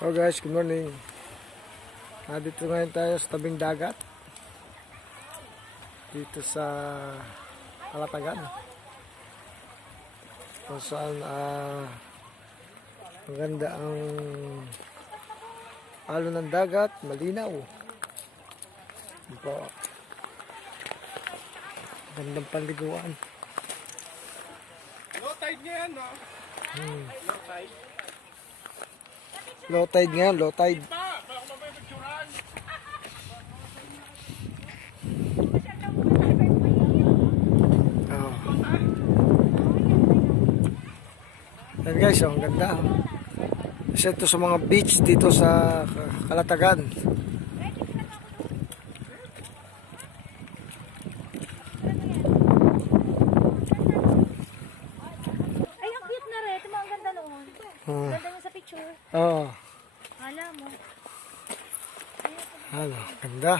Hello guys, good morning. Dito ngayon tayo sa tabing dagat. Dito sa Kalatagan. Kung saan maganda ang alon ng dagat, malinaw. Ito. Gandang paliguan. Low tide ngayon, no? Low tide. Low tide ngayon, low tide. Oh. Yan guys, oh, ang ganda. Isa ito sa mga beach dito sa Kalatagan. Ay, ang cute na rin. Ito mga ganda noon. Ganda niya sa picture. Oo. Hala mo. Ano, ganda.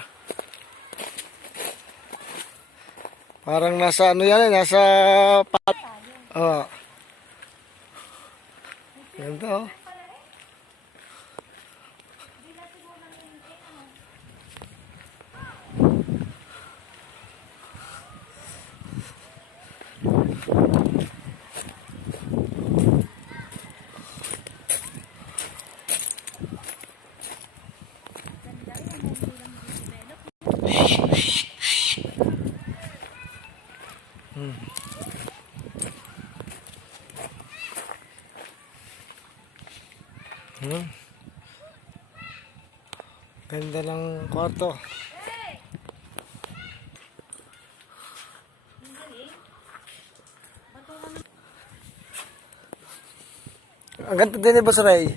Parang nasa ano yan, nasa oh. Ganda oh. Ganda ng kwarto. Ang ganda din ni Boss Ray.